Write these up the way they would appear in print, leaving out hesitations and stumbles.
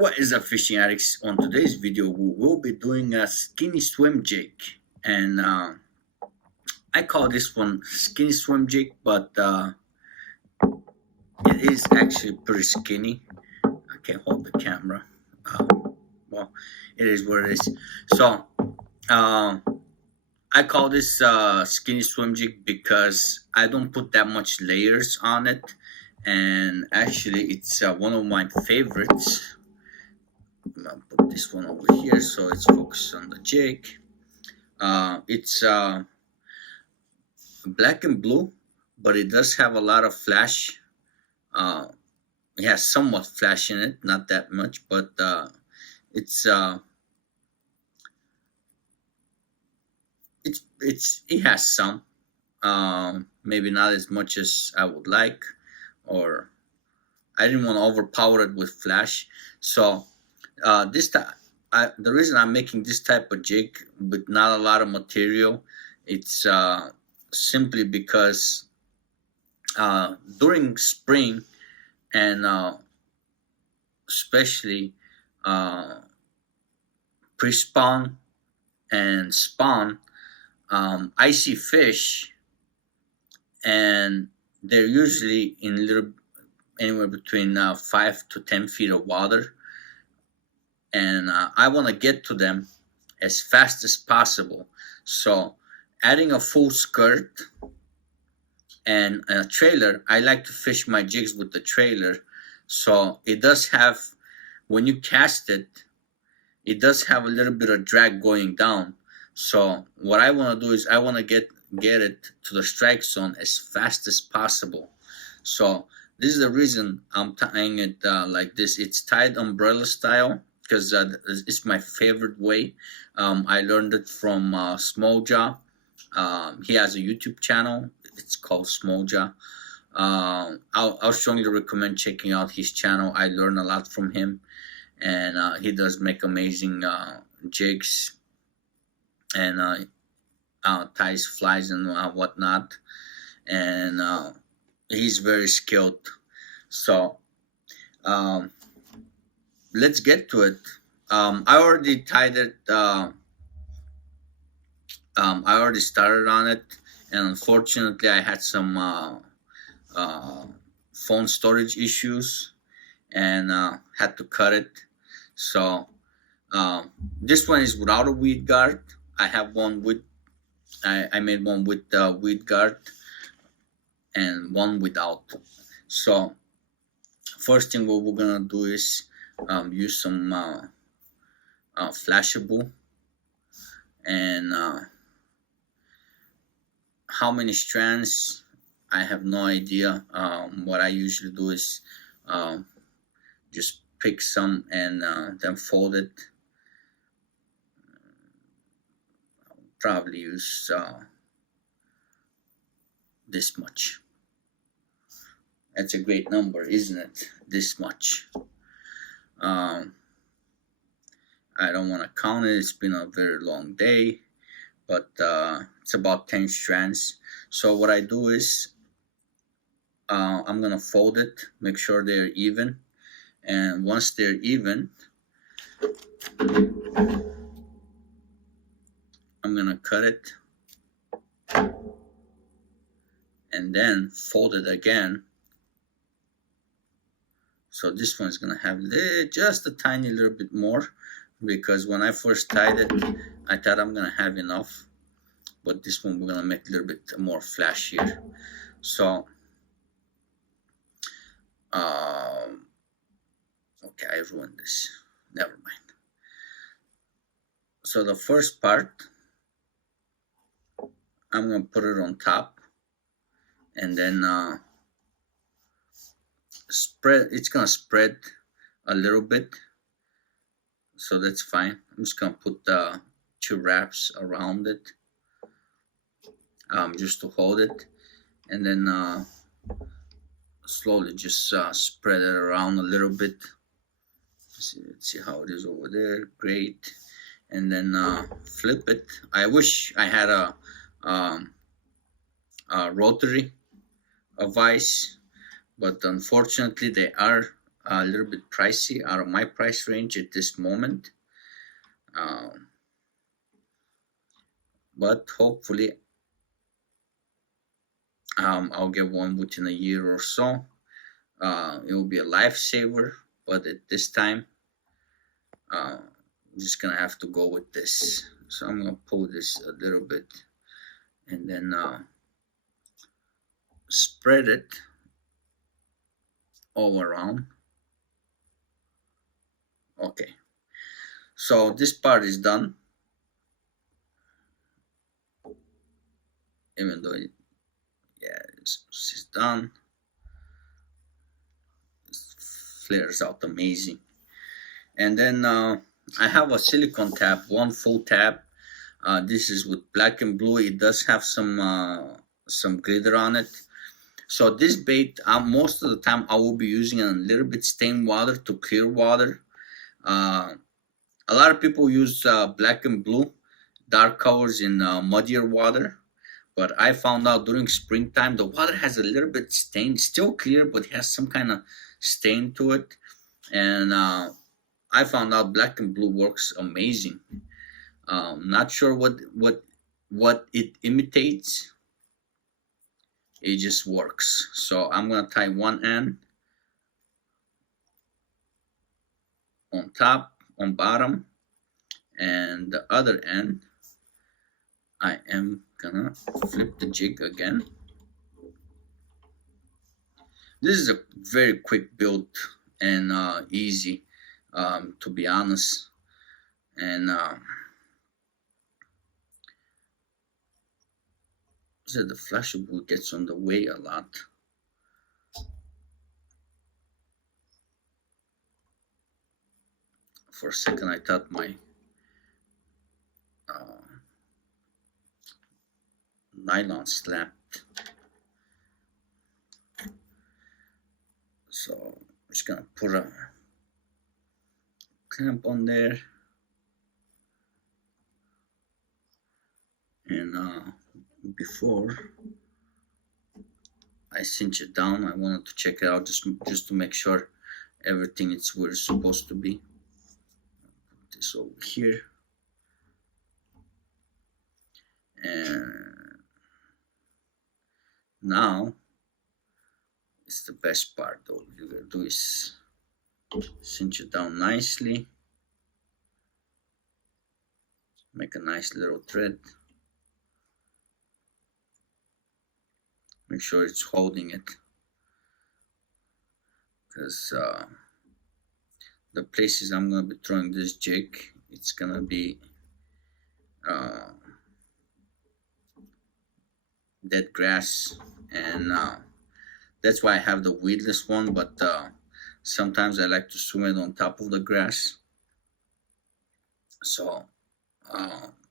What is up, fishing addicts? On today's video, we will be doing a skinny swim jig, and I call this one skinny swim jig, but it is actually pretty skinny. I can't hold the camera. Well, it is what it is. So, I call this skinny swim jig because I don't put that much layers on it, and actually, it's one of my favorites. I'll put this one over here so it's focused on the jig. It's black and blue, but it does have a lot of flash. It has somewhat flash in it, not that much, but it has some. Maybe not as much as I would like, or I didn't want to overpower it with flash. So the reason I'm making this type of jig with not a lot of material, it's simply because during spring and especially pre-spawn and spawn, I see fish, and they're usually in anywhere between 5 to 10 feet of water, and I want to get to them as fast as possible. So adding a full skirt and a trailer, I like to fish my jigs with the trailer. So it does have, when you cast it, it does have a little bit of drag going down. So what I want to do is I want to get it to the strike zone as fast as possible. So this is the reason I'm tying it like this. It's tied umbrella style because it's my favorite way. I learned it from Small Jaw. He has a YouTube channel. It's called Small Jaw. I'll strongly recommend checking out his channel. I learn a lot from him, and he does make amazing jigs and ties flies and whatnot, and he's very skilled. So let's get to it. I already tied it. I already started on it, and unfortunately I had some phone storage issues and had to cut it. So this one is without a weed guard. I have one with, I made one with the weed guard and one without. So first thing what we're gonna do is use some flashable, and how many strands I have no idea. What I usually do is just pick some and then fold it. I'll probably use this much. That's a great number, isn't it? This much. I don't want to count it. It's been a very long day, but it's about 10 strands. So what I do is I'm gonna fold it, make sure they're even, and once they're even, I'm gonna cut it and then fold it again. So this one's gonna have just a tiny little bit more, because when I first tied it, I thought I'm gonna have enough, but this one we're gonna make a little bit more flash here. So okay, I ruined this. Never mind. So the first part, I'm gonna put it on top, and then spread. It's gonna spread a little bit, so that's fine. I'm just gonna put 2 wraps around it, just to hold it, and then slowly just spread it around a little bit. Let's see how it is over there. Great. And then flip it. I wish I had a rotary vise, but unfortunately they are a little bit pricey, out of my price range at this moment. But hopefully I'll get one within a year or so. It will be a lifesaver, but at this time, I'm just gonna have to go with this. So I'm gonna pull this a little bit and then spread it all around. Okay, so this part is done. Even though it's done, it flares out amazing. And then I have a silicone tab, one full tab. This is with black and blue. It does have some glitter on it. So this bait, most of the time I will be using a little bit stained water to clear water. A lot of people use black and blue, dark colors in muddier water. But I found out during springtime, the water has a little bit stain, still clear, but it has some kind of stain to it. And I found out black and blue works amazing. Not sure what it imitates. It just works. So I'm gonna tie one end on top, on bottom, and the other end I am gonna flip the jig again. This is a very quick build and easy, to be honest. And so the flashable gets on the way a lot. For a second, I thought my nylon slapped. So I'm just gonna put a clamp on there, and before I cinch it down, I wanted to check it out just to make sure everything is where it's supposed to be. Put this over here, and now it's the best part. All you gotta do is cinch it down nicely, make a nice little thread, make sure it's holding it, because the places I'm gonna be throwing this jig, it's gonna be dead grass, and that's why I have the weedless one, but sometimes I like to swim it on top of the grass. So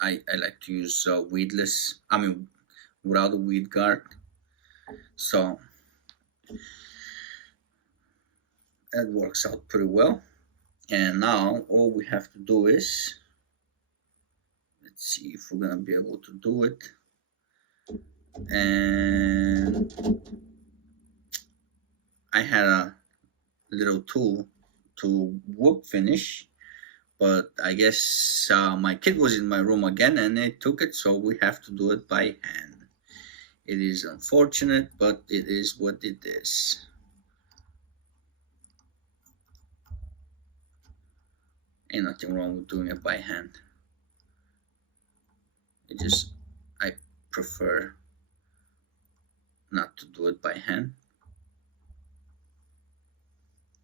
I like to use weedless, without a weed guard. So that works out pretty well. And now all we have to do is, let's see if we're gonna be able to do it. And I had a little tool to wood finish, but I guess my kid was in my room again and it took it, so we have to do it by hand. It is unfortunate, but it is what it is. Ain't nothing wrong with doing it by hand. I prefer not to do it by hand.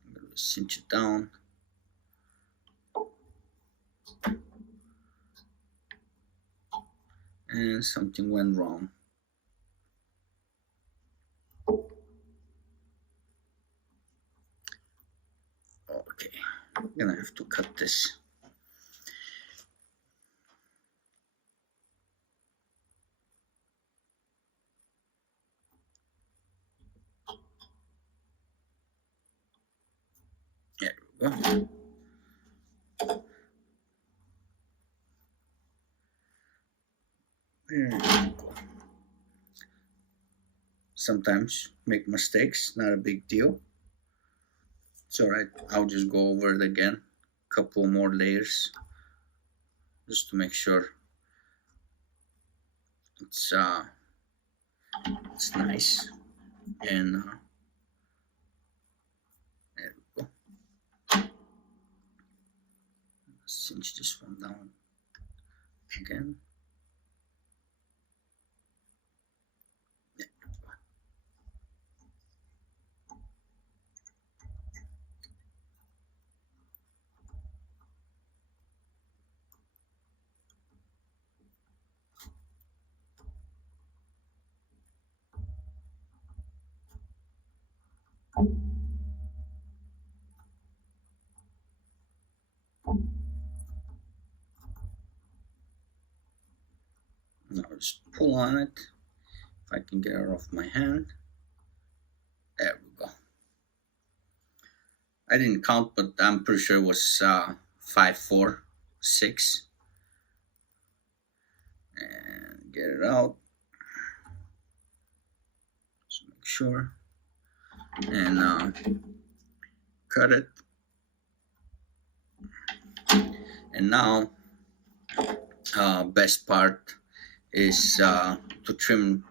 I'm going to cinch it down. And something went wrong. Okay, I'm gonna have to cut this. There we go. There we go. Sometimes make mistakes, not a big deal. It's all right. I'll just go over it again, couple more layers, just to make sure it's nice. And there we go. Cinch this one down again. Now just pull on it. If I can get it off my hand. There we go. I didn't count, but I'm pretty sure it was 5, 4, 6. And get it out. Just make sure. And cut it. And now, best part is to trim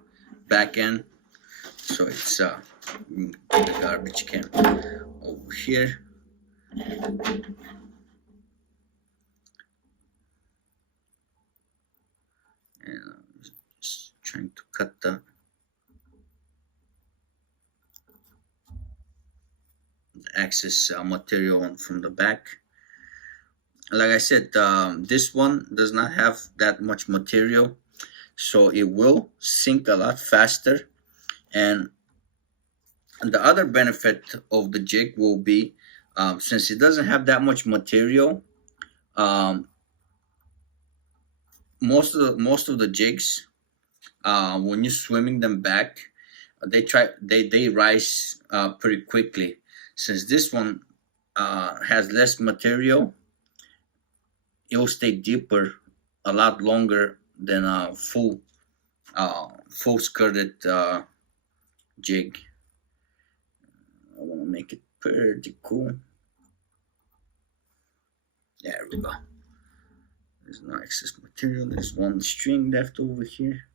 back end. So it's the garbage can over here. And just trying to cut the excess material from the back. Like I said, this one does not have that much material, so it will sink a lot faster. And the other benefit of the jig will be, since it doesn't have that much material, most of the jigs, when you're swimming them back, they rise pretty quickly. Since this one has less material, it will stay deeper a lot longer than a full skirted jig. I want to make it pretty cool. There we go. There's no excess material. There's one string left over here.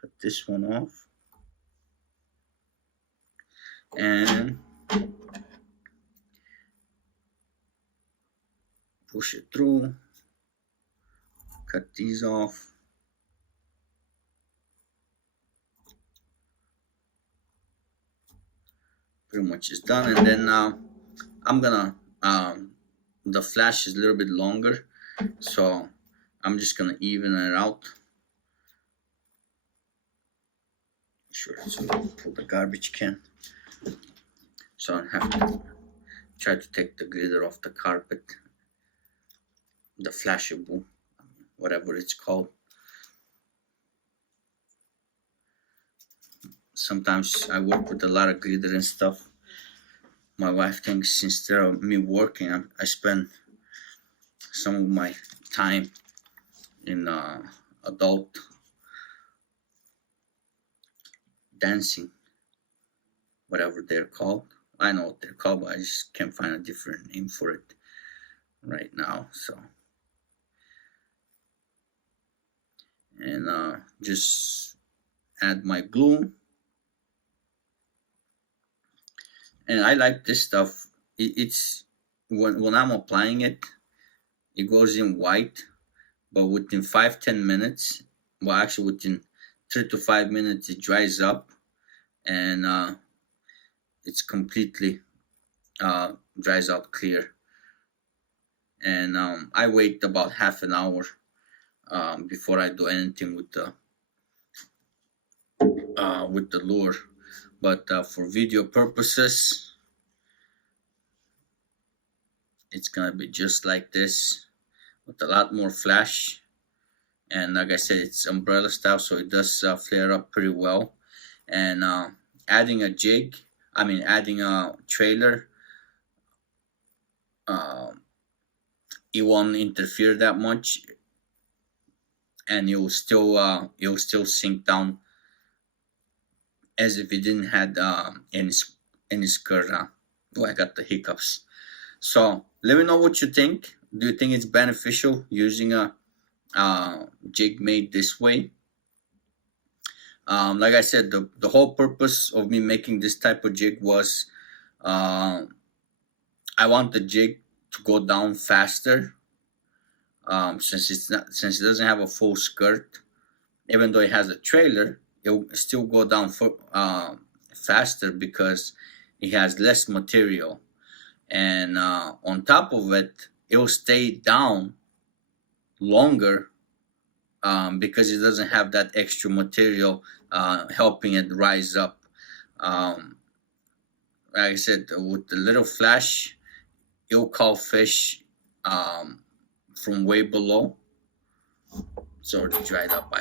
Cut this one off. And push it through. Cut these off. Pretty much is done. And then I'm gonna the flash is a little bit longer, so I'm just gonna even it out. Sure, so pull the garbage can, so I don't have to try to take the glitter off the carpet, the flashable, whatever it's called. Sometimes I work with a lot of glitter and stuff. My wife thinks instead of me working, I spend some of my time in adult dancing, whatever they're called. I know what they're called, but I just can't find a different name for it right now. So, and just add my glue. And I like this stuff. It's when I'm applying it, it goes in white, but within 5-10 minutes, well, actually within 3 to 5 minutes, it dries up, and it's completely dries out clear. And I wait about half an hour before I do anything with the lure. But for video purposes, it's gonna be just like this, with a lot more flash. And like I said, it's umbrella style, so it does flare up pretty well. And adding a trailer, it won't interfere that much, and you'll still sink down as if it didn't had any skirt Oh, I got the hiccups. So let me know what you think. Do you think it's beneficial using a jig made this way? Like I said, the whole purpose of me making this type of jig was uh, I want the jig to go down faster. Since it doesn't have a full skirt, even though it has a trailer, it will still go down faster because it has less material, and on top of it, it will stay down longer because it doesn't have that extra material helping it rise up. Um, like I said, with the little flash, it'll call fish from way below. It's already dried up.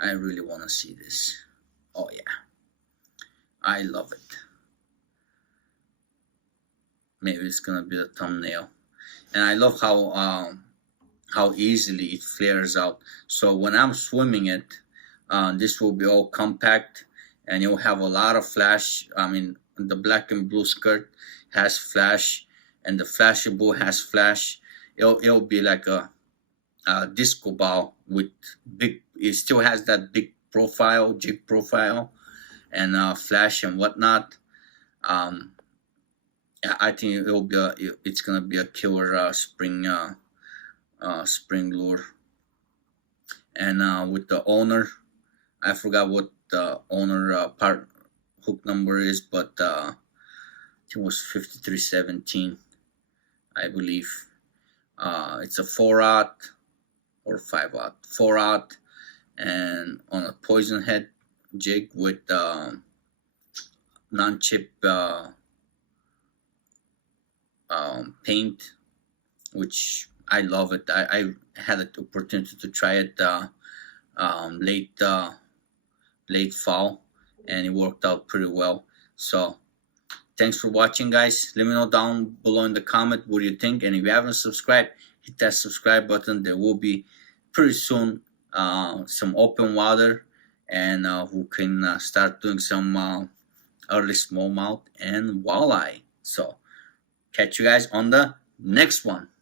I really wanna see this. Oh yeah, I love it. Maybe it's gonna be the thumbnail. And I love how easily it flares out. So when I'm swimming it, this will be all compact, and you'll have a lot of flash. I mean, the black and blue skirt has flash, and the flashable has flash. It'll be like a disco ball with big. It still has that big profile, jig profile, and flash and whatnot. I think it's gonna be a killer spring lure. And with the owner, I forgot what the owner part hook number is, but it was 5317, I believe. It's a 4/0 or 5/0, 4/0, and on a poison head jig with non-chip paint, which I love it. I had the opportunity to try it late fall, and it worked out pretty well. So thanks for watching, guys. Let me know down below in the comment what you think, and if you haven't subscribed, hit that subscribe button. There will be pretty soon some open water, and we can start doing some early smallmouth and walleye. So catch you guys on the next one.